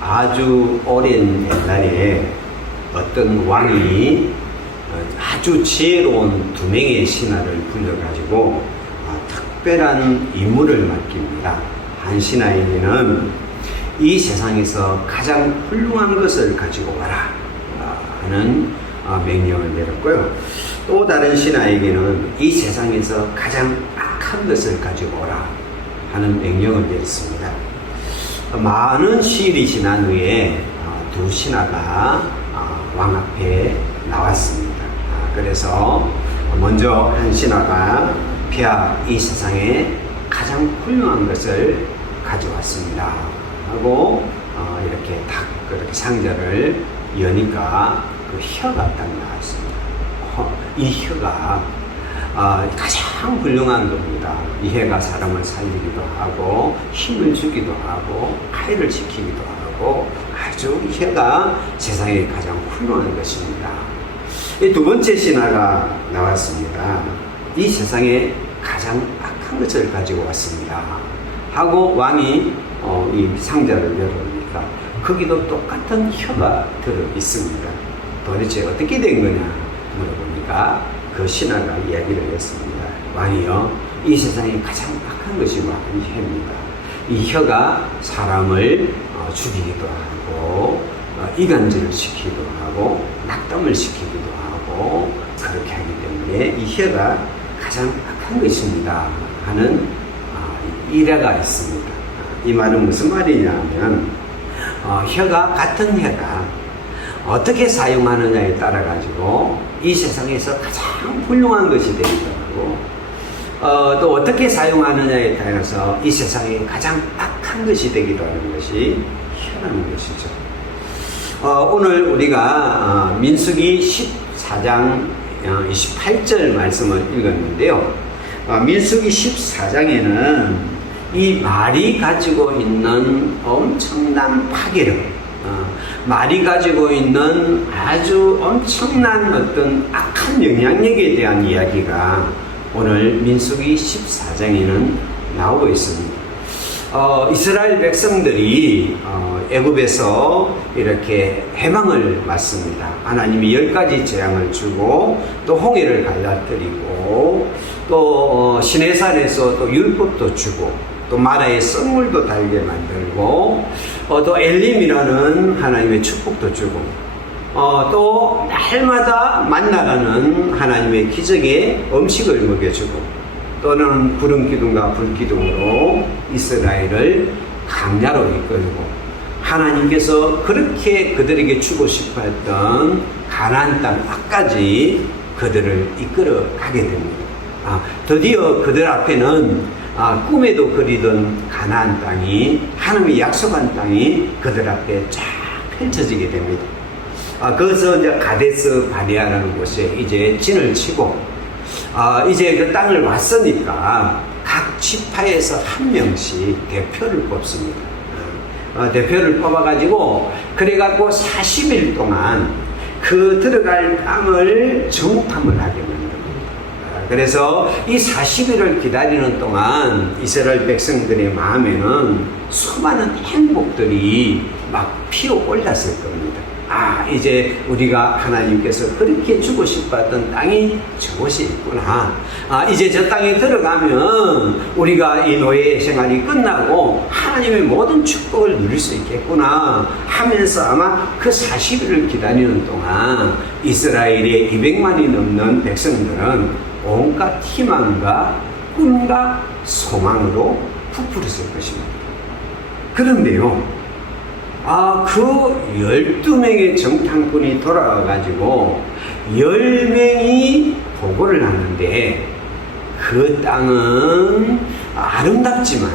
아주 오랜 옛날에 어떤 왕이 아주 지혜로운 두 명의 신하를 불러가지고 특별한 임무를 맡깁니다. 한 신하에게는 이 세상에서 가장 훌륭한 것을 가지고 와라 하는 명령을 내렸고요. 또 다른 신하에게는 이 세상에서 가장 악한 것을 가지고 오라 하는 명령을 내렸습니다. 많은 시일이 지난 후에 두 신하가 왕 앞에 나왔습니다. 그래서 먼저 한 신하가 폐하 이 세상에 가장 훌륭한 것을 가져왔습니다 하고 이렇게 딱 그렇게 상자를 여니까 그 혀가 딱 나왔습니다. 이 혀가 가장 훌륭한 겁니다. 이 혀가 사람을 살리기도 하고 힘을 주기도 하고 아이를 지키기도 하고 아주 이 혀가 세상에 가장 훌륭한 것입니다. 이 두 번째 신하가 나왔습니다. 이 세상에 가장 악한 것을 가지고 왔습니다 하고 왕이 이 상자를 열어보니까 거기도 똑같은 혀가 들어 있습니다. 도대체 어떻게 된 거냐 물어보니까 그 신하가 이야기를 했습니다. 왕이요, 이 세상에 가장 악한 것이 바로 이 혀입니다. 이 혀가 사람을 죽이기도 하고 이간질을 시키기도 하고 낙담을 시키기도 하고 그렇게 하기 때문에 이 혀가 가장 악한 것입니다 하는 일화가 있습니다. 이 말은 무슨 말이냐면 혀가 같은 혀가 어떻게 사용하느냐에 따라 가지고 이 세상에서 가장 훌륭한 것이 되기도 하고 또 어떻게 사용하느냐에 따라서 이 세상에 가장 악한 것이 되기도 하는 것이 혀라는 것이죠. 오늘 우리가 민수기 14장 28절 말씀을 읽었는데요. 민수기 14장에는 이 말이 가지고 있는 엄청난 파괴력, 말이 가지고 있는 아주 엄청난 어떤 악한 영향력에 대한 이야기가 오늘 민수기 14장에는 나오고 있습니다. 이스라엘 백성들이 애굽에서 이렇게 해방을 맞습니다. 하나님이 10가지 재앙을 주고 또 홍해를 갈라뜨리고 또 시내산에서 또 율법도 주고 또 마라의 썩물도 달게 만들고 또 엘림이라는 하나님의 축복도 주고 또 날마다 만나라는 하나님의 기적의 음식을 먹여주고 또는 구름 기둥과 불 기둥으로 이스라엘을 광야로 이끌고 하나님께서 그렇게 그들에게 주고 싶어 했던 가나안 땅 앞까지 그들을 이끌어 가게 됩니다. 드디어 그들 앞에는 꿈에도 그리던 가나안 땅이 하나님이 약속한 땅이 그들 앞에 쫙 펼쳐지게 됩니다. 거기서 이제 가데스 바네아라는 곳에 이제 진을 치고 이제 그 땅을 왔으니까 각 지파에서 한 명씩 대표를 뽑습니다. 대표를 뽑아가지고 그래갖고 40일 동안 그 들어갈 땅을 정탐을 하게 만듭니다. 그래서 이 40일을 기다리는 동안 이스라엘 백성들의 마음에는 수많은 행복들이 막 피어올랐을 겁니다. 이제 우리가 하나님께서 그렇게 주고 싶었던 땅이 저곳이 있구나. 이제 저 땅에 들어가면 우리가 이 노예 생활이 끝나고 하나님의 모든 축복을 누릴 수 있겠구나 하면서 아마 그 40일을 기다리는 동안 이스라엘의 200만이 넘는 백성들은 온갖 희망과 꿈과 소망으로 부풀었을 것입니다. 그런데요, 그 12명의 정탐꾼이 돌아와가지고 10명이 보고를 하는데 그 땅은 아름답지만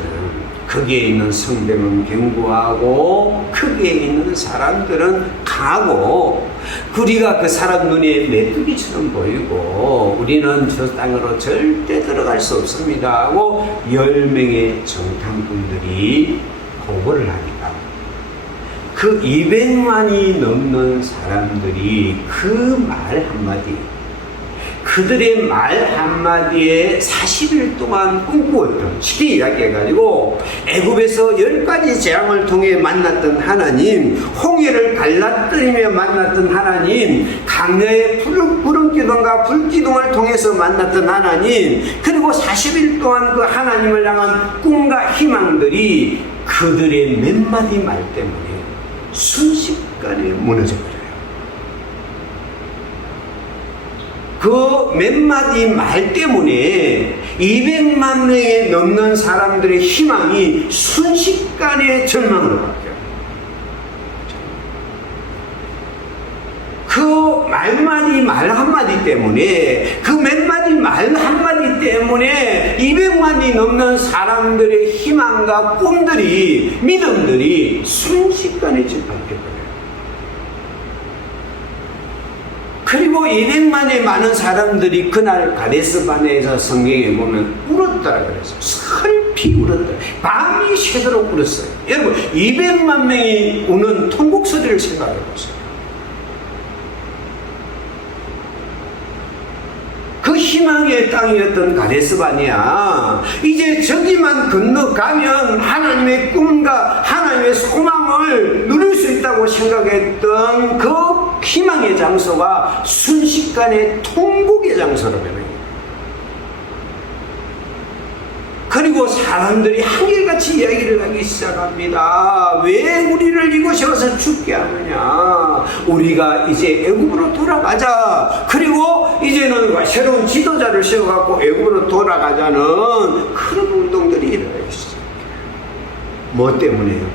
거기에 있는 성벽은 견고하고 거기에 있는 사람들은 강하고 우리가 그 사람 눈에 메뚜기처럼 보이고 우리는 저 땅으로 절대 들어갈 수 없습니다 하고 10명의 정탐꾼들이 보고를 하니까 그 200만이 넘는 사람들이 그 말 한마디, 그들의 말 한마디에 40일 동안 꿈꾸었던, 쉽게 이야기해가지고 애굽에서 10가지 재앙을 통해 만났던 하나님, 홍해를 갈라뜨리며 만났던 하나님, 강야의 구름기둥과 불기둥을 통해서 만났던 하나님, 그리고 40일 동안 그 하나님을 향한 꿈과 희망들이 그들의 몇 마디 말 때문에 순식간에 무너져버려요. 그 몇 마디 말 때문에 200만 명에 넘는 사람들의 희망이 순식간에 절망으로 바뀌어요. 그 말 한마디 때문에, 그 몇 마디 말 한마디 때문에 200만이 넘는 사람들의 희망과 꿈들이, 믿음들이 순식간에 바뀌어버려요. 그리고 200만의 많은 사람들이 그날 가데스바네에서 성경에 보면 울었다라 그랬어요. 슬피 울었다. 밤이 새도록 울었어요. 여러분, 200만 명이 우는 통곡 소리를 생각해 보세요. 그 희망의 땅이었던 가데스바네아, 이제 저기만 건너가면 하나님의 꿈과 하나님의 소망을 누릴 수 있다고 생각했던 그 희망의 장소가 순식간에 통곡의 장소로 변해요. 그리고 사람들이 한결같이 이야기를 하기 시작합니다. 왜 우리를 이곳에 와서 죽게 하느냐? 우리가 이제 애굽으로 돌아가자. 그리고 이제는 새로운 지도자를 세워갖고 애굽으로 돌아가자는 그런 운동들이 일어나기 시작해요. 뭐 때문에요?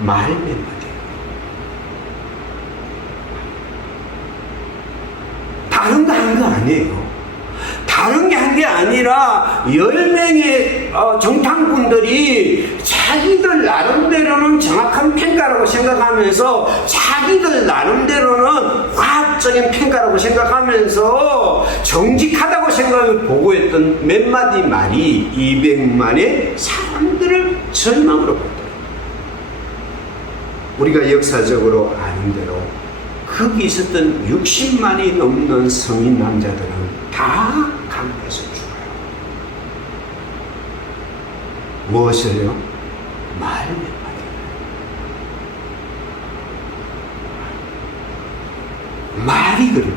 말 몇 마디. 다른 거 한 거 아니에요. 다른 게 한 게 아니라 10명의 정탐꾼들이 자기들 나름대로는 정확한 평가라고 생각하면서, 자기들 나름대로는 과학적인 평가라고 생각하면서 정직하다고 생각을 보고했던 몇 마디 말이 200만의 사람들을 절망으로 봤다. 우리가 역사적으로 아는 대로 거기 있었던 60만이 넘는 성인 남자들은 다 강에서 죽어요. 무엇을요? 말 몇 마디. 말이 그런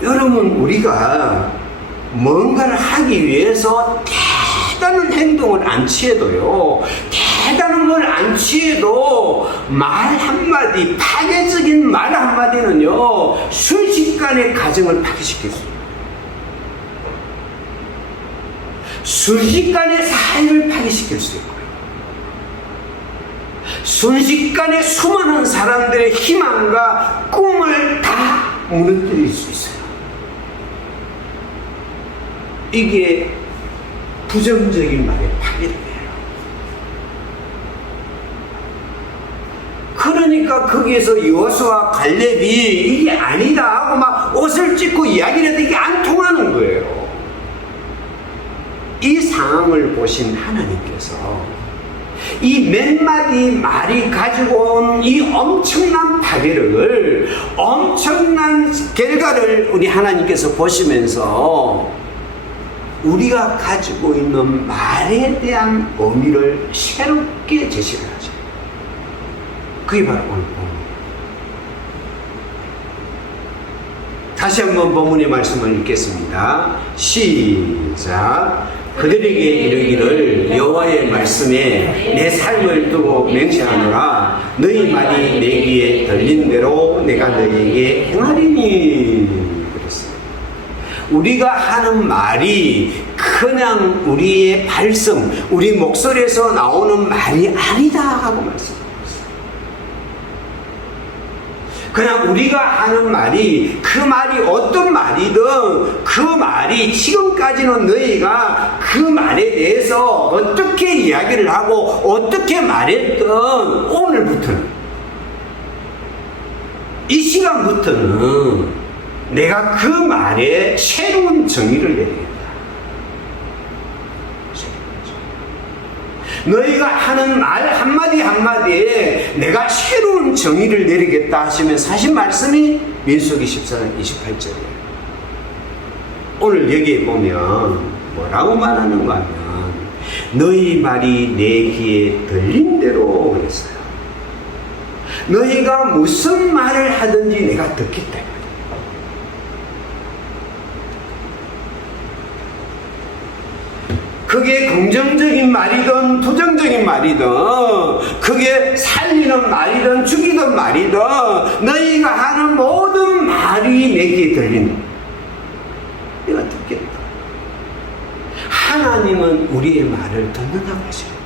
말이에요. 여러분, 우리가 뭔가를 하기 위해서 대단한 행동을 안 취해도요, 대단한 걸 안 취해도 말 한마디, 파괴적인 말 한마디는요, 순식간에 가정을 파괴시켰어요. 순식간에 사회를 파괴시킬 수 있고요. 순식간에 수많은 사람들의 희망과 꿈을 다 무너뜨릴 수 있어요. 이게 부정적인 말의 파괴력이에요. 그러니까 거기에서 여호수아 갈렙이 이게 아니다 하고 막 옷을 찢고 이야기를 해도 이게 안 통하는 거예요. 이 상황을 보신 하나님께서 이 몇 마디 말이 가지고 온 이 엄청난 파괴력을, 엄청난 결과를 우리 하나님께서 보시면서 우리가 가지고 있는 말에 대한 의미를 새롭게 제시를 하죠. 그게 바로 오늘 본문입니다. 다시 한번 본문의 말씀을 읽겠습니다. 시작. 그들에게 이르기를 여호와의 말씀에 내 삶을 두고 맹세하노라. 너희 말이 내 귀에 들린 대로 내가 너희에게 행하리니. 그랬어요. 우리가 하는 말이 그냥 우리의 발성, 우리 목소리에서 나오는 말이 아니다 하고 말씀합니다. 그냥 우리가 하는 말이, 그 말이 어떤 말이든 그 말이 지금까지는 너희가 그 말에 대해서 어떻게 이야기를 하고 어떻게 말했든 오늘부터는, 이 시간부터는 내가 그 말에 새로운 정의를 내리겠다. 너희가 하는 말 한마디 한마디에 내가 새로운 정의를 내리겠다 하시면서 하신 말씀이 민수기 14장 28절이에요. 오늘 여기에 보면 뭐라고 말하는가 하면 너희 말이 내 귀에 들린 대로 그랬어요. 너희가 무슨 말을 하든지 내가 듣기 때문에. 그게 긍정적인 말이든 부정적인 말이든 그게 살리는 말이든 죽이는 말이든 너희가 하는 모든 말이 내게 들린다. 내가 듣겠다. 하나님은 우리의 말을 듣는다고 하시죠.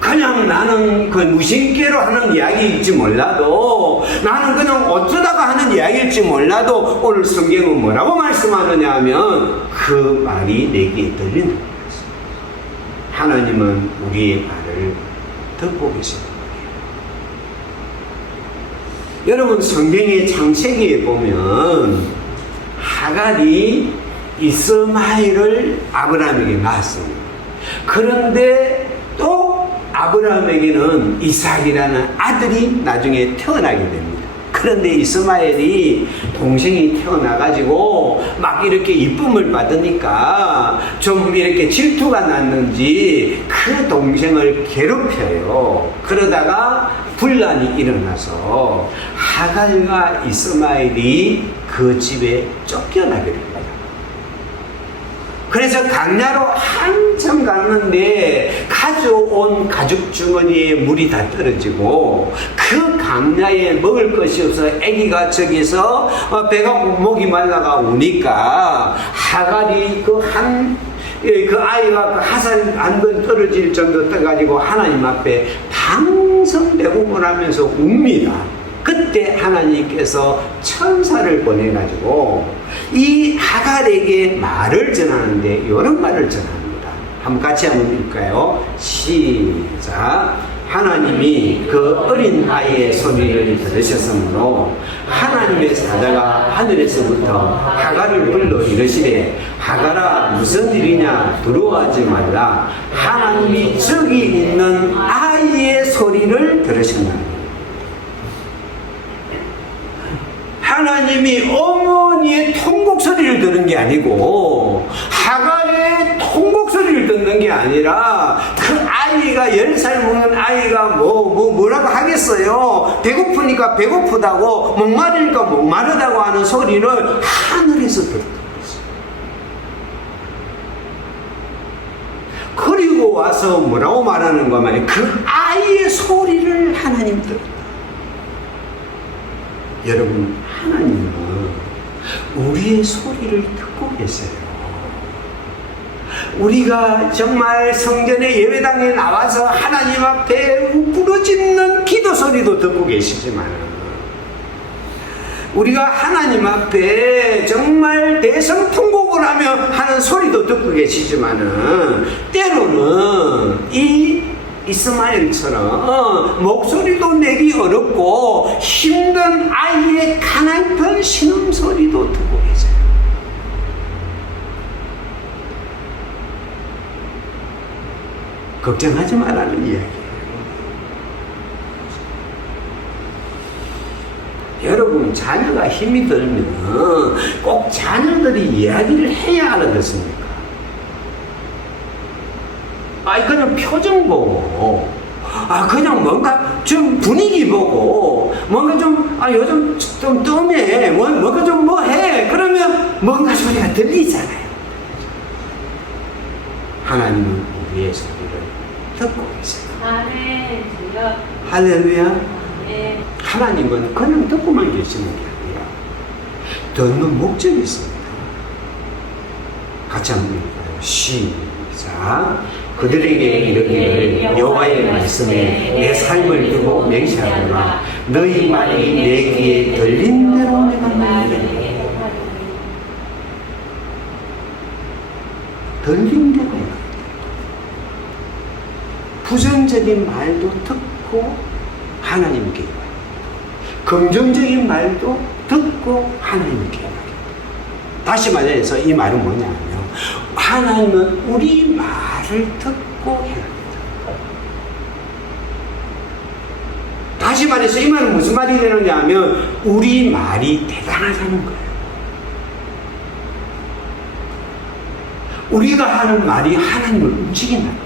그냥 나는 그 무심결로 하는 이야기일지 몰라도 나는 그냥 어쩌다가 하는 이야기일지 몰라도 오늘 성경은 뭐라고 말씀하느냐 하면 그 말이 내게 들리는 거예요. 하나님은 우리의 말을 듣고 계십니다. 여러분 성경의 창세기에 보면 하갈이 이스마엘을 아브라함에게 낳았습니다. 그런데 또 아브라함에게는 이삭이라는 아들이 나중에 태어나게 됩니다. 그런데 이스마엘이 동생이 태어나가지고 막 이렇게 이쁨을 받으니까 좀 이렇게 질투가 났는지 그 동생을 괴롭혀요. 그러다가 분란이 일어나서 하갈과 이스마엘이 그 집에 쫓겨나게 됩니다. 그래서 강야로 한참 갔는데 가져온 가죽 주머니에 물이 다 떨어지고 그 강야에 먹을 것이 없어 아기가 저기서 배가 목이 말라가 우니까 하갈이 그 아이가 그 하산 안 건 떨어질 정도 떠가지고 하나님 앞에 방성대고을 하면서 웁니다. 그때 하나님께서 천사를 보내가지고 이 하갈에게 말을 전하는데 이런 말을 전합니다. 한번 같이 한번 읽을까요? 시작. 하나님이 그 어린 아이의 소리를 들으셨으므로 하나님의 사자가 하늘에서부터 하갈을 불러 이르시되 하갈아 무슨 일이냐 두려워하지 말라. 하나님이 저기 있는 아이의 소리를 들으셨나니. 하나님이 어머니의 통곡 소리를 듣는 게 아니고 하갈의 통곡 소리를 듣는 게 아니라 그 아이가 10살 먹는 아이가 뭐라고 하겠어요. 배고프니까 배고프다고 목마르니까 목마르다고 하는 소리를 하늘에서 들었던 거죠. 그리고 와서 뭐라고 말하는 거면 그 아이의 소리를 하나님 들었다. 여러분 하나님은 우리의 소리를 듣고 계세요. 우리가 정말 성전의 예배당에 나와서 하나님 앞에 부르짖는 기도 소리도 듣고 계시지만 우리가 하나님 앞에 정말 대성통곡을 하며 하는 소리도 듣고 계시지만은 때로는 이 이스마엘처럼 목소리도 내기 어렵고 힘든 아이의 가난한 신음소리도 듣고 계세요. 걱정하지 말라는 이야기예요. 여러분 자녀가 힘이 들면 꼭 자녀들이 이야기를 해야 알아듣습니까? 그냥 표정 보고, 그냥 뭔가 좀 분위기 보고, 뭔가 좀, 요즘 좀 뜸해. 뭔가 좀 뭐 해. 그러면 뭔가 소리가 들리잖아요. 하나님은 우리의 소리를 듣고 계세요. 할렐루야. 하나님은 그냥 듣고만 계시는 게 아니라 듣는 목적이 있습니다. 같이 한번 읽어요. 시작. 그들에게 이르기를 여호와의 말씀에 내 삶을 두고 맹세하노라. 너희 말이 내 귀에 들린 대로 내가 말하리라. 들린 대로 말하리라. 부정적인 말도 듣고 하나님께 말합니다. 긍정적인 말도 듣고 하나님께 말합니다. 다시 말해서 이 말은 뭐냐면 하나님은 우리 말을 듣고 행합니다. 다시 말해서 이 말은 무슨 말이 되느냐 하면 우리 말이 대단하다는 거예요. 우리가 하는 말이 하나님을 움직인다는 거예요.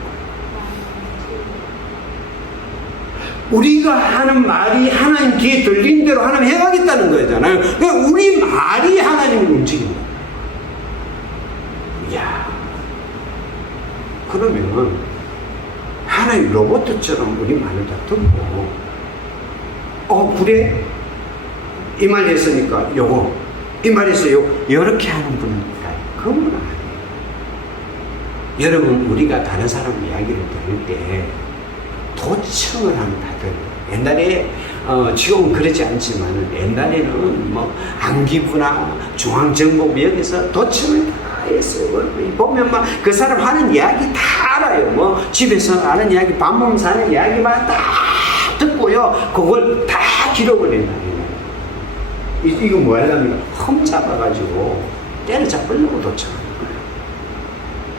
우리가 하는 말이 하나님 귀에 들린 대로 하나님 해가겠다는 거잖아요. 그러니까 우리 말이 하나님을 움직인다. 이야, 그러면 하나님 로봇처럼 우리 말을 다 듣고, 그래? 이 말 했으니까 요거, 이 말 했어요. 이렇게 하는 분은 있다. 그건 아니에요. 여러분, 우리가 다른 사람 이야기를 들을 때 도청을 하면 다 들어요. 옛날에 지금은 그러지 않지만 옛날에는 뭐 안기부나 중앙정보부역에서 도청을 다 했어요. 보면 막 그 사람 하는 이야기 다 알아요. 뭐 집에서 하는 이야기, 밥 먹으면서 하는 이야기만 다 듣고요. 그걸 다 기록을 해놔요. 이거 뭐 하려면 흠 잡아가지고 때려잡으려고 도청하는 거예요.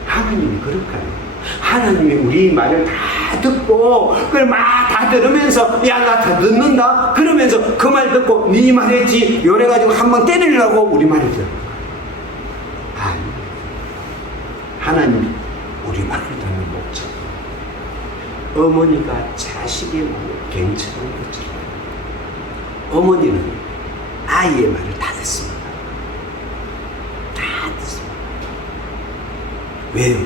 하나님이 그럴까요? 하나님이 우리 말을 다 듣고 그걸 막 다 들으면서 야, 나 다 듣는다 그러면서 그 말 듣고 네 말했지 이래가지고 한번 때리려고 우리 말을 듣는 거예요. 아니, 하나님이 우리 말을 듣는 목적, 어머니가 자식의 말을 갱처럼 듣잖아요. 어머니는 아이의 말을 다 듣습니다. 다 듣습니다. 왜요?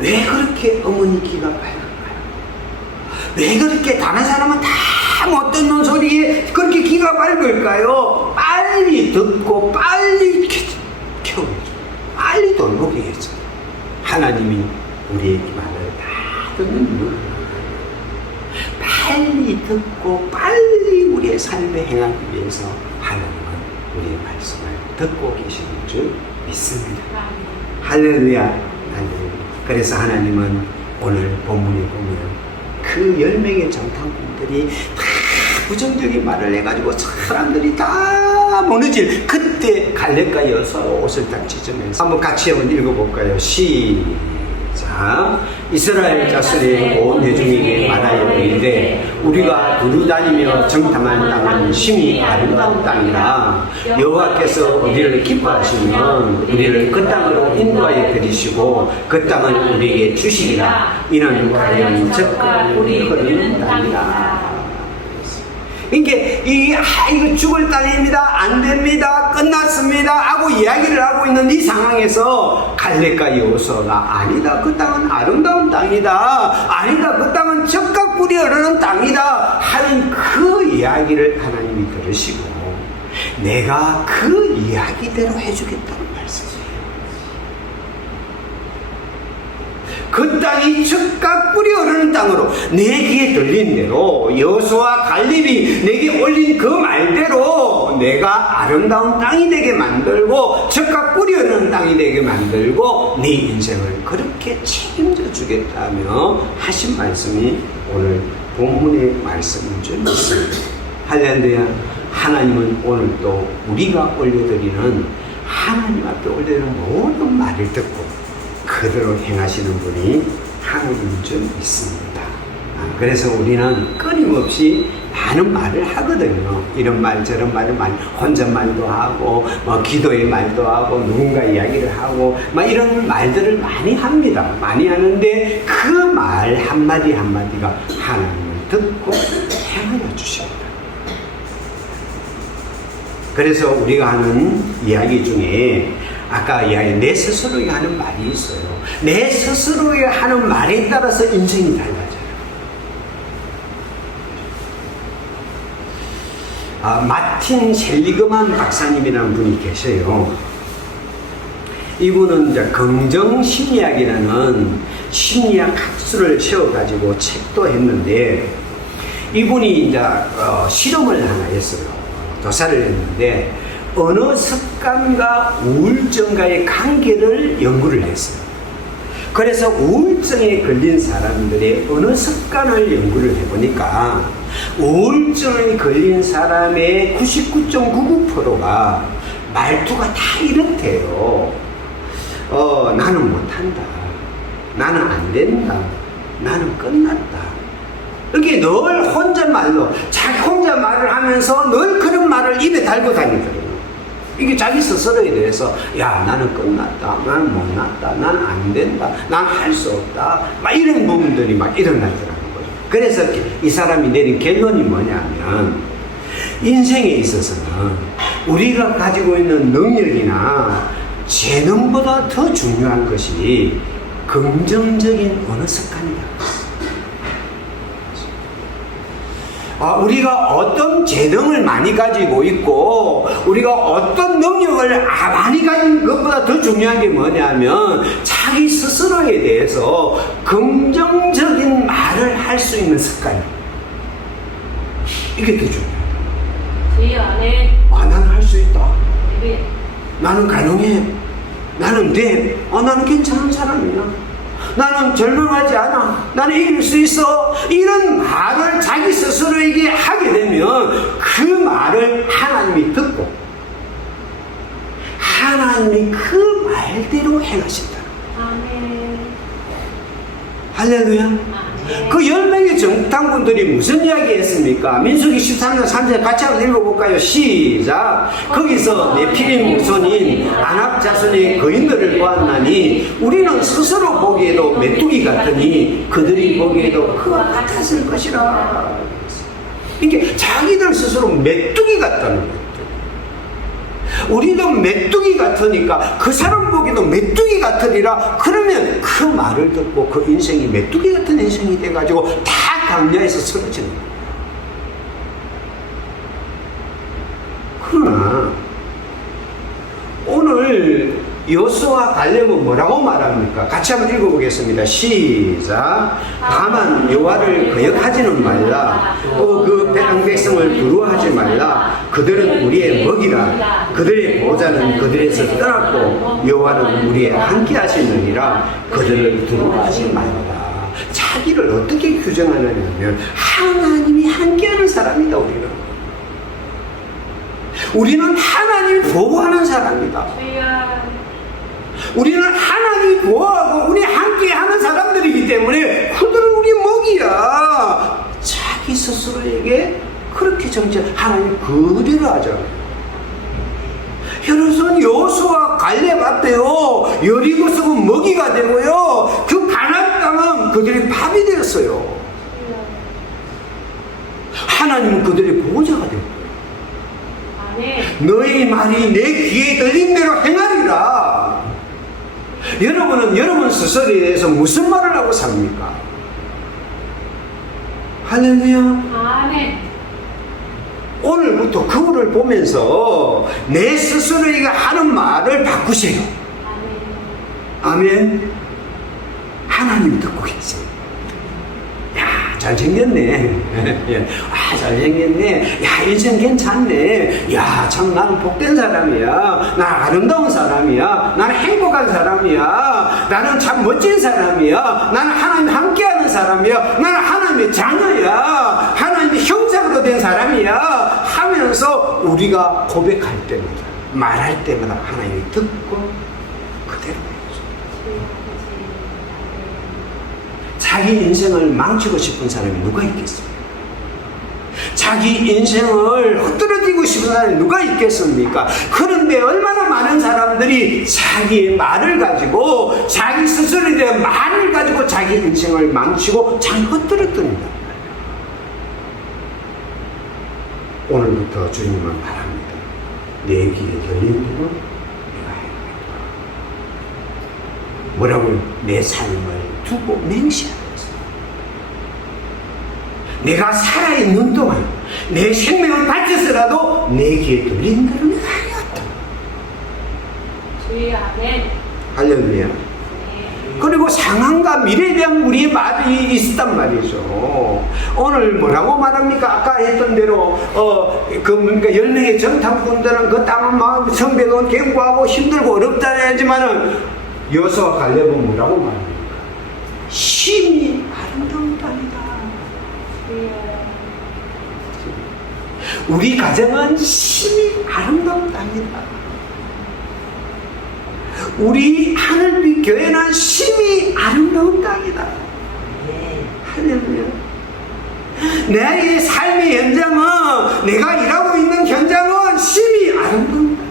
왜 그렇게 어머니 귀가 밝은가요? 왜 그렇게 다른 사람은 다 못 듣는 소리에 그렇게 귀가 밝을까요? 빨리 듣고 빨리 켜줘요. 빨리 돌보게 해줘요. 하나님이 우리의 말을 다 듣는 분, 빨리 듣고 빨리 우리의 삶에 행하기 위해서 하나님은 우리의 말씀을 듣고 계시는 줄 믿습니다. 할렐루야. 할렐루야. 그래서 하나님은 오늘 본문에 보면 그 10명의 정탐꾼들이 다 부정적인 말을 해가지고 사람들이 다 무너질 그때 갈렙과 여호수아가 옷을 딱 찢으면서 한번 같이 한번 읽어볼까요? 시작. 이스라엘 자손의 온 회중에게 말하여 이르되 우리가 두루다니며 정탐한 땅은 심히 아름다운 땅이라 여호와께서 우리를 기뻐하시면 우리를 그 땅으로 인도하여 들이시고 그 땅을 우리에게 주시리라. 이는 과연 적과 꿀이 흐르는 땅이라. 이게 이거 죽을 땅입니다. 안 됩니다. 끝났습니다. 하고 이야기를 하고 있는 이 상황에서 갈렙과 여호수아가 아니다. 그 땅은 아름다운 땅이다. 아니다. 그 땅은 젖과 꿀이 흐르는 땅이다. 하는 그 이야기를 하나님이 들으시고 내가 그 이야기대로 해주겠다는 말씀이에요. 그 땅이 젖과 꿀이 흐르는 땅으로 내 귀에 들린 대로 여호수아와 갈렙이 내게 올린 그 말대로 내가 아름다운 땅이 되게 만들고 젖과 꿀이 흐르는 땅이 되게 만들고 네 인생을 그렇게 책임져 주겠다며 하신 말씀이 오늘 본문의 말씀인 줄 믿습니다. 할렐루야. 하나님은 오늘 또 우리가 올려드리는 하나님 앞에 올려드리는 모든 말을 듣고 그대로 행하시는 분이 하나님인 줄 믿습니다. 그래서 우리는 끊임없이 많은 말을 하거든요. 이런 말 저런 말을 많이 혼잣말도 하고 기도의 말도 하고 누군가 이야기를 하고 이런 말들을 많이 합니다. 많이 하는데 그 말 한마디 한마디가 하나님을 듣고 행하여 주십니다. 그래서 우리가 하는 이야기 중에 아까 이야기 내 스스로에게 하는 말이 있어요. 내 스스로에게 하는 말에 따라서 인생이 달라져요. 마틴 셀리그만 박사님이라는 분이 계세요. 이분은 이제 긍정심리학이라는 심리학 학술을 세워가지고 책도 했는데 이분이 이제 실험을 하나 했어요. 조사를 했는데 어느 습관과 우울증과의 관계를 연구를 했어요. 그래서 우울증에 걸린 사람들의 어느 습관을 연구를 해보니까 우울증에 걸린 사람의 99.99%가 말투가 다 이렇대요. 나는 못한다. 나는 안 된다. 나는 끝났다. 이렇게 늘 혼잣말로, 자기 혼자 말을 하면서 늘 그런 말을 입에 달고 다니거든요. 이게 자기 스스로에 대해서, 야, 나는 끝났다. 나는 못났다. 나는 안 된다. 나는 할 수 없다. 막 이런 부분들이 막 일어나더라는 거죠. 그래서 이 사람이 내린 결론이 뭐냐면, 인생에 있어서는 우리가 가지고 있는 능력이나 재능보다 더 중요한 것이 긍정적인 언어 습관이다. 우리가 어떤 재능을 많이 가지고 있고 우리가 어떤 능력을 많이 가진 것보다 더 중요한 게 뭐냐면 자기 스스로에 대해서 긍정적인 말을 할 수 있는 습관. 이게 더 중요해요. 나는 할 수 있다. 나는 가능해. 나는 돼. 나는 괜찮은 사람이야. 나는 절망하지 않아. 나는 이길 수 있어. 이런 말을 자기 스스로에게 하게 되면 그 말을 하나님이 듣고 하나님이 그 말대로 행하신다. 아멘. 할렐루야. 그 10명의 정탐꾼들이 무슨 이야기 했습니까? 민수기 13장 3절 같이 한번 읽어볼까요? 시작. 거기서 네피림 후손인 아낙 자손의 거인들을 보았나니 우리는 스스로 보기에도 메뚜기 같으니 그들이 보기에도 그와 같았을 것이라. 이게 자기들 스스로 메뚜기 같다는 거예요. 우리도 메뚜기 같으니까 그 사람 보기도 메뚜기 같으리라. 그러면 그 말을 듣고 그 인생이 메뚜기 같은 인생이 돼가지고 다 강야에서 쓰러지는 거예요. 그러나 오늘 여호수아와 갈렙은 뭐라고 말합니까? 같이 한번 읽어보겠습니다. 시작. 다만 여호와를 거역하지는 말라. 또 그 백성을 두려워하지 말라. 그들은 우리의 먹이라. 그들의 보호자는 그들에서 떠났고 여호와는 우리의 함께 하시느니라. 그들을 두려워하지 말라. 자기를 어떻게 규정하느냐면 하나님이 함께하는 사람이다. 우리는 하나님이 보호하는 사람이다. 우리는 하나님이 보호하고 우리 함께 하는 사람들이기 때문에 그들은 우리 먹이야. 자기 스스로에게 그렇게 정죄. 하나님 그대로 하잖아요. 여러분, 여호수아 갈렙 앞에요 여리고 썩은 먹이가 되고요 그 가나안 땅은 그들의 밥이 되었어요. 하나님은 그들의 보호자가 되고 너희 말이 내 귀에 들린 대로 행하리라. 여러분은 여러분 스스로에 대해서 무슨 말을 하고 삽니까? 할렐루야. 아멘. 오늘부터 그분을 보면서 내 스스로에게 하는 말을 바꾸세요. 아멘. 아멘. 하나님 듣고 계세요. 잘생겼네. 잘생겼네. 야, 인생 괜찮네. 야, 참 나는 복된 사람이야. 나 아름다운 사람이야. 나는 행복한 사람이야. 나는 참 멋진 사람이야. 나는 하나님 함께하는 사람이야. 나는 하나님의 자녀야. 하나님의 형상으로 된 사람이야. 하면서 우리가 고백할 때마다, 말할 때마다 하나님이 듣고 그대로 자기 인생을 망치고 싶은 사람이 누가 있겠습니까? 자기 인생을 흩어지고 싶은 사람이 누가 있겠습니까? 그런데 얼마나 많은 사람들이 자기의 말을 가지고 자기 스스로에 대한 말을 가지고 자기 인생을 망치고 잘 흩어졌답니다. 오늘부터 주님은 바랍니다. 내 귀에 들린 대로 내가 행하겠다. 뭐라고요? 내 삶을 두고 맹세하라. 내가 살아있는 동안 내 생명을 바쳐서라도 내 귀에 들린 대로 내가 하였다. 주의 아멘. 할렐루야. 그리고 상황과 미래에 대한 우리의 말이 있었단 말이죠. 오늘 뭐라고 말합니까? 아까 했던 대로 그러니까 10명의 정탐꾼들은 그 땅은 막 성벽은 견고하고 힘들고 어렵다 하지만은 여호수아와 갈렙은 뭐라고 말합니까? 심히 아름다운 땅이다. 우리 가정은 심히 아름다운 땅이다. 우리 하늘빛 교회는 심히 아름다운 땅이다. 할렐루야. 내 삶의 현장은, 내가 일하고 있는 현장은 심히 아름다운 땅.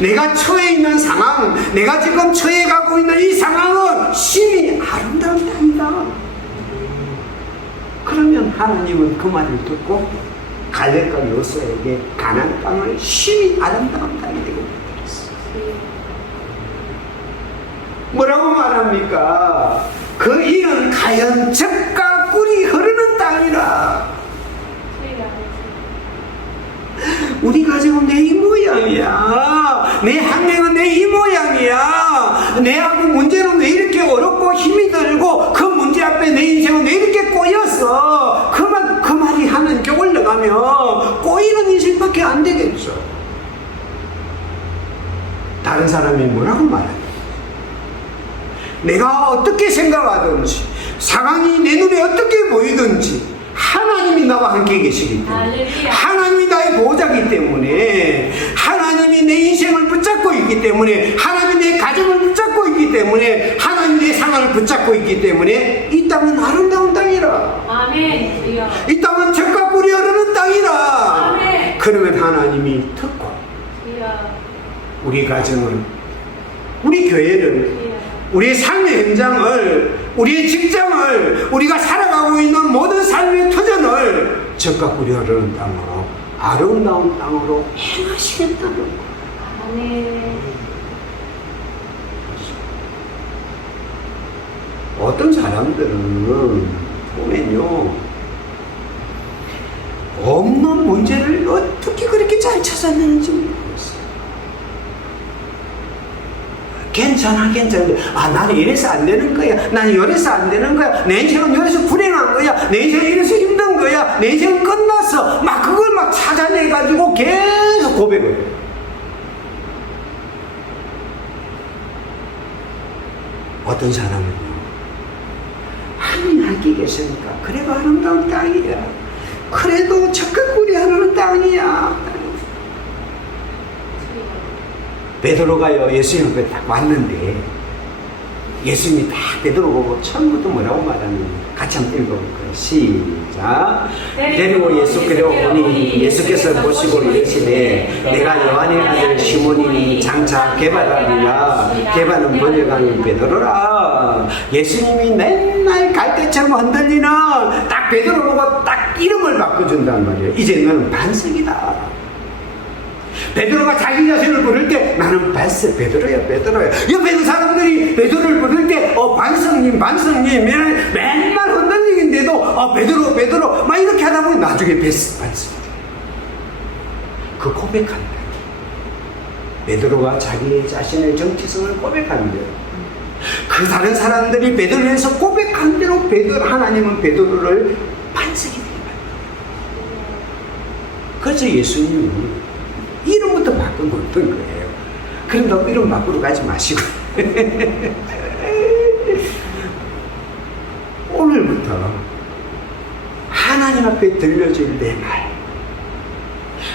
내가 처해 있는 상황, 내가 지금 처해가고 있는 이 상황은 심히 아름다운 땅이다. 그러면 하나님은 그 말을 듣고 갈렙과 여호수아에게 가나안 땅을 심히 아름다운 땅이 되고 만들었어요. 뭐라고 말합니까? 그 이는 가연 젖과 꿀이 흐르는 땅이라. 우리 가정은 내 이 모양이야. 내 학명은 내 이 모양이야. 내하고 문제는 왜 이렇게 어렵고 힘이 들고, 그 문제 앞에 내 인생은 왜 이렇게 꼬였어. 그 말이 하나님께 올라가면 꼬이는 인생밖에 안 되겠죠. 다른 사람이 뭐라고 말하냐, 내가 어떻게 생각하든지, 상황이 내 눈에 어떻게 보이든지 하나님이 나와 함께 계시기 때문에, 하나님이 나의 보호자이기 때문에, 하나님이 내 인생을 붙잡고 있기 때문에, 하나님이 내 가정을 붙잡고 있기 때문에, 하나님이 내 상황을 붙잡고 있기 때문에 이 땅은 아름다운 땅이라. 아멘. 이 땅은 젖과 꿀이 흐르는 땅이라. 아멘. 그러면 하나님이 듣고 우리 가정을, 우리 교회를, 우리의 삶의 현장을, 우리의 직장을, 우리가 살아가고 있는 모든 삶의 터전을 젖과 꿀이 흐르는 땅으로, 아름다운 땅으로 행하시겠다는 거예요. 아멘. 어떤 사람들은 보면요, 없는 문제를 어떻게 그렇게 잘 찾아내는지 모르겠어요. 괜찮아. 나는 이래서 안 되는 거야. 나는 이래서 안 되는 거야. 내 인생은 이래서 불행한 거야. 내 인생은 이래서 힘든 거야. 내 인생은 끝났어. 막 그걸 막 찾아내가지고 계속 고백을 해요. 어떤 사람은요, 하나님 함께 계시니까 그래도 아름다운 땅이야. 그래도 젖과 꿀이 흐르는 땅이야. 베드로가요, 예수님 앞에 딱 왔는데, 예수님이 딱 베드로 보고 처음부터 뭐라고 말하는지 같이 한번 읽어볼까요? 시작. 데리고 예수께로 오니 예수께서 보시고 이르시되, 내가 요한의 아들 시몬이니 장차 게바라니라. 게바는 번역하는 베드로라. 예수님이 맨날 갈대처럼 흔들리는 딱 베드로 보고 딱 이름을 바꿔준단 말이에요. 이제 너는 반석이다. 베드로가 자기 자신을 부를 때 나는 베드로야. 옆에 있는 사람들이 베드로를 부를 때 반성님 맨날 흔들리는데도 베드로 막 이렇게 하다 보니 나중에 반성. 그 고백한다. 베드로가 자기 자신의 정체성을 고백한대요. 그 다른 사람들이 베드로에서 고백한 대로 하나님은 베드로를 반석이 되게 만들어요. 그래서 예수님은 이름부터 바꾼 어떤 거예요. 그런다고 이름 바꾸러 가지 마시고 오늘부터 하나님 앞에 들려질 내 말,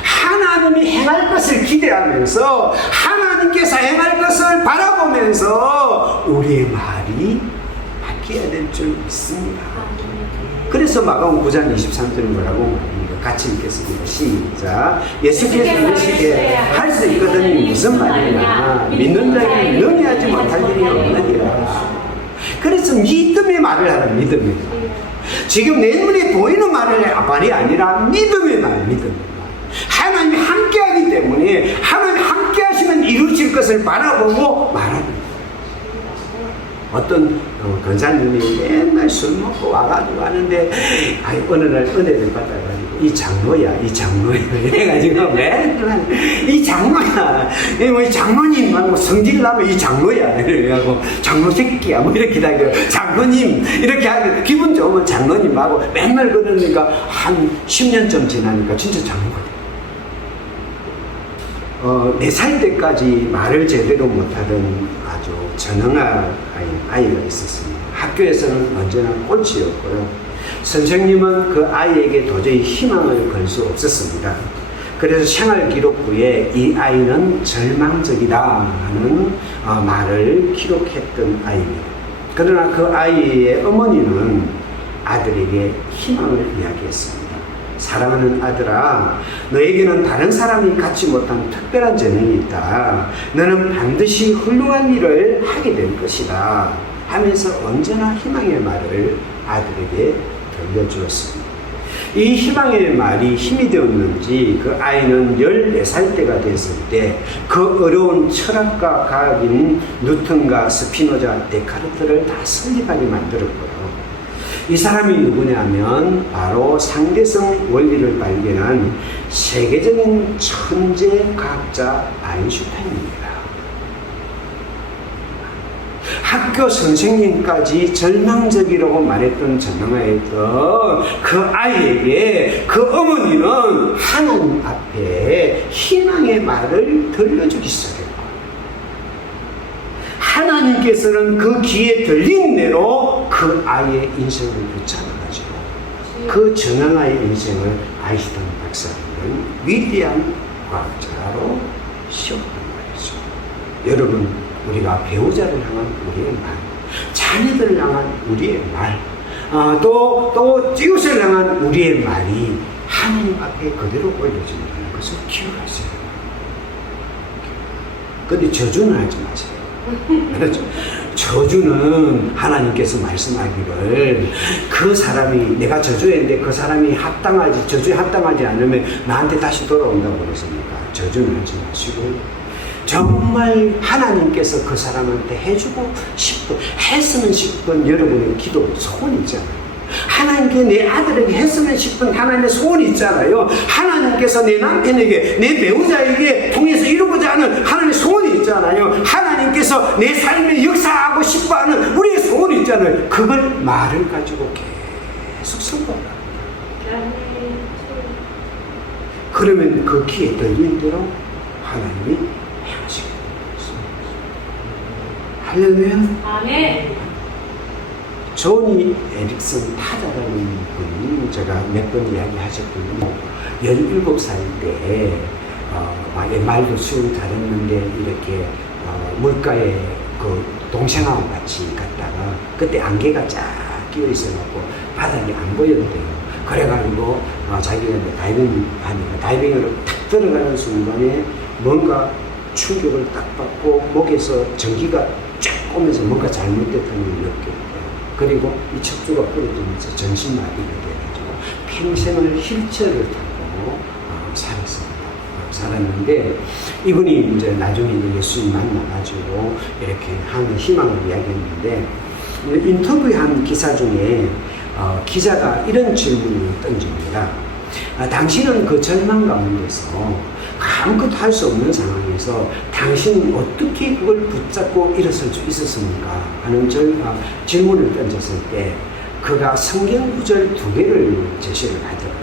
하나님이 행할 것을 기대하면서, 하나님께서 행할 것을 바라보면서 우리의 말이 바뀌어야 될 줄 믿습니다. 그래서 마가복음 9장 23절은 뭐라고 말합니까? 같이 읽겠습니다. 시작. 예수께서 이르시되 할 수 있거든이 무슨 말이냐, 믿는 자에게 능히 하지 못할 일이 없느니라. 그래서 믿음의 말을 하라. 믿음의 말. 지금 내 눈에 보이는 말이 아니라 믿음의 말. 하나님이 함께하기 때문에 하나님 함께하시면 이루어질 것을 바라보고 말합니다. 어떤 권사님이 맨날 술 먹고 와가지고 하는데, 어느 날 은혜를 받아가지고 이 장로야 이래가지고 맨날 이 장로야, 이 장로님 뭐 성질 나면 이 장로야 이래가지고 장로 새끼야 뭐 이렇게 다니고, 장로님 이렇게 하고 기분 좋으면 장로님하고 맨날 그러니까 한 10년쯤 지나니까 진짜 장로가 돼. 4살 때까지 말을 제대로 못하던 아주 전형한 아이가 있었습니다. 학교에서는 언제나 꼴찌였고요. 선생님은 그 아이에게 도저히 희망을 걸 수 없었습니다. 그래서 생활기록부에 이 아이는 절망적이다 하는 말을 기록했던 아이입니다. 그러나 그 아이의 어머니는 아들에게 희망을 이야기했습니다. 사랑하는 아들아, 너에게는 다른 사람이 갖지 못한 특별한 재능이 있다. 너는 반드시 훌륭한 일을 하게 될 것이다 하면서 언제나 희망의 말을 아들에게 들려주었습니다. 이 희망의 말이 힘이 되었는지 그 아이는 14살 때가 됐을 때 그 어려운 철학과 과학인 뉴턴과 스피노자, 데카르트를 다 설립하게 만들었고요. 이 사람이 누구냐면 바로 상대성 원리를 발견한 세계적인 천재 과학자 아인슈타인입니다. 학교 선생님까지 절망적이라고 말했던 전능아였던 그 아이에게 그 어머니는 하나님 앞에 희망의 말을 들려주기 시작했고, 하나님께서는 그 귀에 들린 대로 그 아이의 인생을 붙잡아가지고 그 전능아의 인생을 아인슈타인 박사는 위대한 과학자로 시험한 거죠. 여러분, 우리가 배우자를 향한 우리의 말, 자녀들을 향한 우리의 말, 또 이웃을 향한 우리의 말이 하나님 앞에 그대로 올려진다는 것을 기억하세요. 근데 저주는 하지 마세요. 그렇죠? 저주는 하나님께서 말씀하기를 그 사람이, 내가 저주했는데 그 사람이 저주에 합당하지 않으면 나한테 다시 돌아온다고 그랬습니까? 저주는 하지 마시고, 정말 하나님께서 그 사람한테 해주고 싶은, 했으면 싶은 여러분의 기도, 소원이 있잖아요. 하나님께 내 아들에게 했으면 싶은 하나님의 소원이 있잖아요. 하나님께서 내 남편에게, 내 배우자에게 통해서 이루고자 하는 하나님의 소원이 있잖아요. 하나님께서 내 삶에 역사하고 싶어하는 우리의 소원이 있잖아요. 그걸 말을 가지고 계속 선포합니다. 그러면 그 귀에 들린 대로 하나님이 행하시게 됩니다. 할렐루야. 아멘. 조니 에릭슨 타자라는 분이 제가 몇 번 이야기하셨거든요. 17살 때 말도 수영 잘했는데 이렇게 물가에 그 동생하고 같이 갔다가 그때 안개가 쫙 끼어 있어갖고 바닥이 안 보였대요. 그래가지고 자기가 다이빙 하니까 다이빙으로 탁 들어가는 순간에 뭔가 충격을 딱 받고 목에서 전기가 쫙 오면서 뭔가 잘못됐다는 걸 느꼈대요. 그리고 이 척추가 부러지면서 전신마비가 돼가지고 평생을 휠체어를 타고 살았는데, 이분이 이제 나중에 예수님 만나가지고 이렇게 하는 희망을 이야기했는데, 인터뷰한 기사 중에 기자가 이런 질문을 던집니다. 당신은 그 절망 가운데서 아무것도 할 수 없는 상황에서 당신은 어떻게 그걸 붙잡고 일어설 수 있었습니까? 하는 질문을 던졌을 때 그가 성경 구절 2개를 제시를 하더라고요.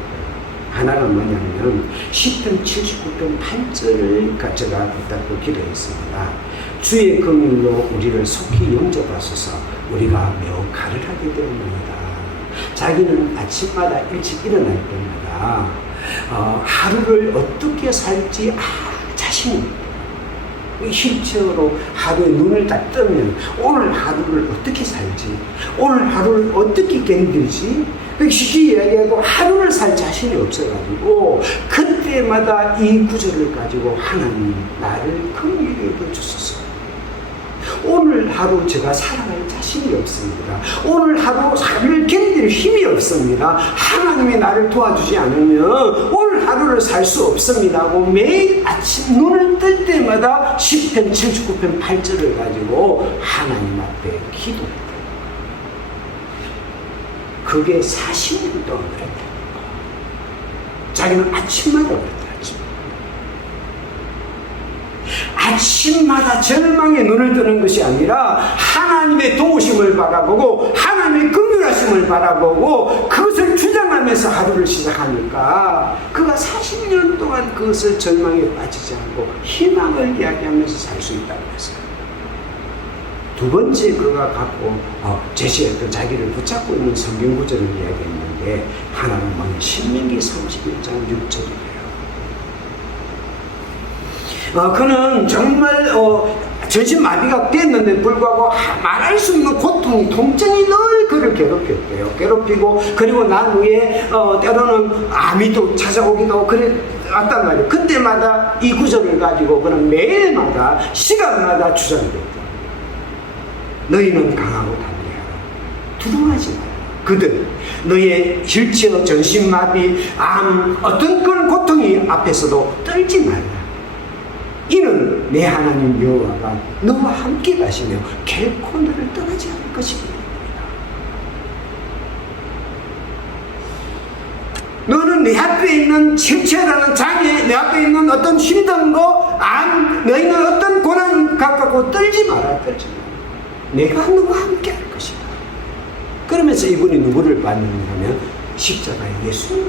하나는 뭐냐면 시편 79편 8절을 제가 붙잡고 기도했습니다. 주의 긍휼로 우리를 속히 영접하소서. 우리가 매우 가련하게 되옵나이다. 자기는 아침마다 일찍 일어날 때마다 하루를 어떻게 살지 자신이 휠체어로 하루에 눈을 딱 뜨면 오늘 하루를 어떻게 살지, 오늘 하루를 어떻게 견딜지, 쉽게 이야기하고 하루를 살 자신이 없어가지고 그때마다 이 구절을 가지고 하나님 나를 긍휼히 여겨주소서. 오늘 하루 제가 살아갈 자신이 없습니다. 오늘 하루를 견딜 힘이 없습니다. 하나님이 나를 도와주지 않으면 오늘 하루를 살 수 없습니다 하고 매일 아침 눈을 뜰 때마다 시편 79편 8절을 가지고 하나님 앞에 기도했다. 그게 40년 동안 그랬다. 자기는 아침마다 그랬다. 아침마다 절망의 눈을 뜨는 것이 아니라 하나님의 도우심을 바라보고 하나님의 긍휼하심을 바라보고 그것을 주장하면서 하루를 시작하니까 그가 40년 동안 그것을 절망에 빠지지 않고 희망을 이야기하면서 살 수 있다고 했어요. 두 번째 그가 갖고 제시했던 자기를 붙잡고 있는 성경 구절을 이야기했는데, 하나는 뭐냐, 신명기 31장 6절이에요. 그는 정말 전신마비가 됐는데 불구하고 말할 수 없는 고통, 통증이 늘 그를 괴롭혔대요. 괴롭히고 그리고 난 후에 때로는 암이 또 찾아오기도 하고 그랬단 말이에요. 그때마다 이 구절을 가지고 그는 매일마다 시간마다 주장됐다. 너희는 강하고 담대하라. 두려워하지 마라. 그들 너의 휠체어, 전신마비, 암 어떤 그런 고통이 앞에서도 떨지 말라. 이는 내 하나님 여호와가 너와 함께 가시며 결코 너를 떠나지 않을 것입니다. 너는 내 앞에 있는 휠체어라는 장애, 내 앞에 있는 어떤 힘든 거, 암, 너희는 어떤 고난 갖고 떨지 마라. 떨지 마라. 내가 너와 함께 할 것이다. 그러면서 이분이 누구를 받느냐면 십자가의 예수님.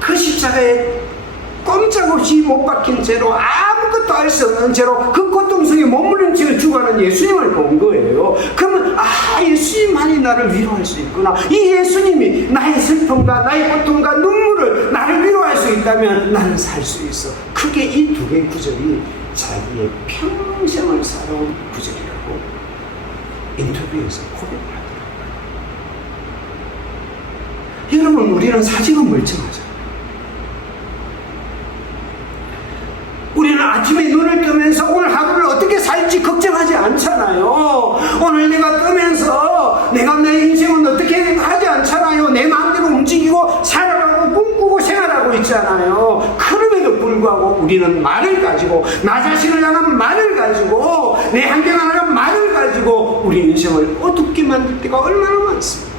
그 십자가에 꼼짝없이 못 박힌 채로 아무것도 할 수 없는 채로 그 고통 속에 머무른 채로 죽어가는 예수님을 본 거예요. 그러면 예수님만이 나를 위로할 수 있구나. 이 예수님이 나의 슬픔과 나의 고통과 눈물을 나를 위로할 수 있다면 나는 살 수 있어. 크게 이 두 개의 구절이 자기의 평생을 살아온 구절이라고 인터뷰에서 고백하더라고요. 여러분, 우리는 사직은 멀쩡하죠. 우리는 아침에 눈을 뜨면서 오늘 하루를 어떻게 살지 걱정하지 않잖아요. 오늘 내가 뜨면서 내가 내 인생은 어떻게 하지 않잖아요. 내 마음대로 움직이고 살아가고 꿈꾸고 생활하고 있잖아요. 그럼에도 불구하고 우리는 말을 가지고, 나 자신을 향한 말을 가지고, 내 환경을 향한 말을 가지고 우리 인생을 어둡게 만들 때가 얼마나 많습니다.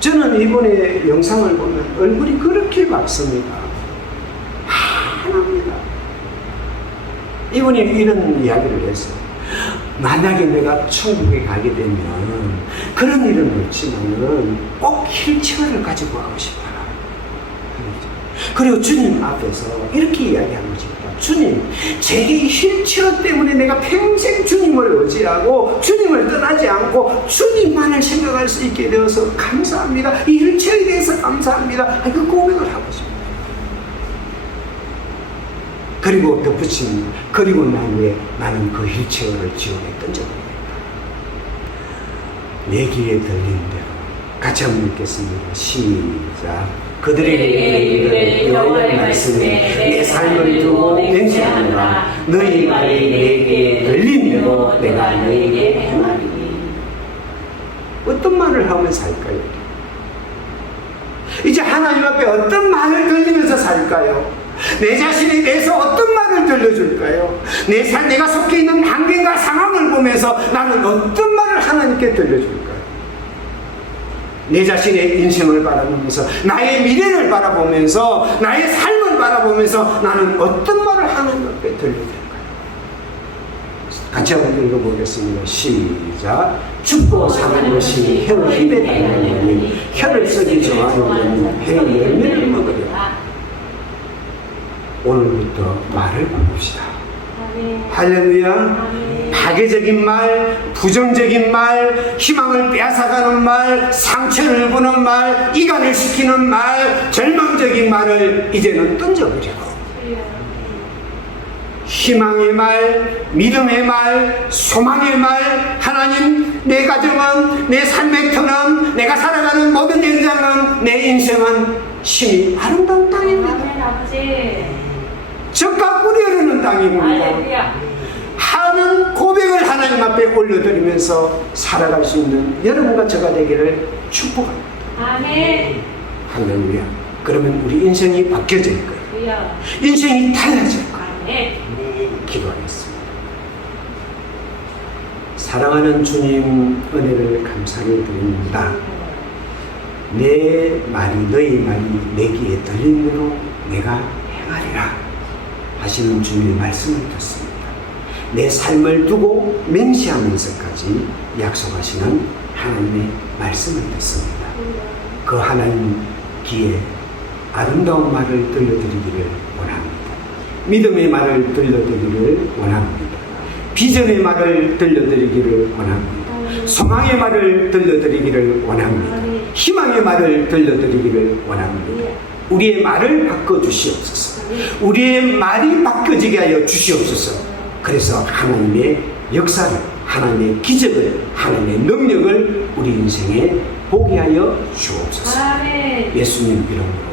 저는 이번에 영상을 보면 얼굴이 그렇게 밝습니다. 환합니다. 이분이 이런 이야기를 했어요. 만약에 내가 천국에 가게 되면 그런 일은 없지만은 꼭 휠체어를 가지고 가고 싶어라. 그리고 주님 앞에서 이렇게 이야기하는 것입니다. 주님, 제게 이 휠체어 때문에 내가 평생 주님을 의지하고 주님을 떠나지 않고 주님만을 생각할 수 있게 되어서 감사합니다. 이 휠체어에 대해서 감사합니다. 그 고백을 하고 싶어요. 그리고 덧붙입니다. 그리고 난 후에 나는 그 휠체어를 지옥에 던져버립니다. 내 귀에 들리는 대로 같이 한번 읽겠습니다. 시작. 그들에게 이르기를 여호와의 말씀에 내 삶을 두고 맹세하노라. 너희 말이 내 귀에 들린 대로 내가 너희에게 행하리니. 어떤 말을 하면 살까요? 이제 하나님 앞에 어떤 말을 들리면서 살까요? 내 자신에 대해서 어떤 말을 들려줄까요? 내가 속해 있는 환경과 상황을 보면서 나는 어떤 말을 하나님께 들려줄까요? 내 자신의 인생을 바라보면서, 나의 미래를 바라보면서, 나의 삶을 바라보면서 나는 어떤 말을 하나님 앞에 들려줄까요? 같이 한번 읽어보겠습니다. 시작. 죽고 사는 것이 혀의 힘에 달려있니 혀를 쓰기 좋아하는 혀의 열매를 먹으려. 오늘부터 말을 바꿉시다. 할렐루야. 파괴적인 말, 부정적인 말, 희망을 빼앗아가는 말, 상처를 주는 말, 이간을 시키는 말, 절망적인 말을 이제는 던져버리고 희망의 말, 믿음의 말, 소망의 말, 하나님, 내 가정은, 내 삶의 터는, 내가 살아가는 모든 현장은, 내 인생은 심히 아름다운 땅입니다. 적과 꿀이 흐르는 땅입니다. 하는 고백을 하나님 앞에 올려드리면서 살아갈 수 있는 여러분과 저가 되기를 축복합니다. 아멘. 할렐루야. 그러면 우리 인생이 바뀌어질 거예요. 인생이 달라질 거예요. 네, 기도하겠습니다. 사랑하는 주님, 은혜를 감사히 드립니다. 내 말이, 너희 말이 내 귀에 들린 대로 내가 행하리라 하시는 주님의 말씀을 듣습니다. 내 삶을 두고 맹세하면서까지 약속하시는 하나님의 말씀을 듣습니다. 그 하나님 귀에 아름다운 말을 들려드리기를 원합니다. 믿음의 말을 들려드리기를 원합니다. 비전의 말을 들려드리기를 원합니다. 소망의 말을 들려드리기를 원합니다. 희망의 말을 들려드리기를 원합니다. 우리의 말을 바꿔주시옵소서. 우리의 말이 바뀌어지게 하여 주시옵소서. 그래서 하나님의 역사를, 하나님의 기적을, 하나님의 능력을 우리 인생에 보게 하여 주옵소서. 아멘. 예수님 이름으로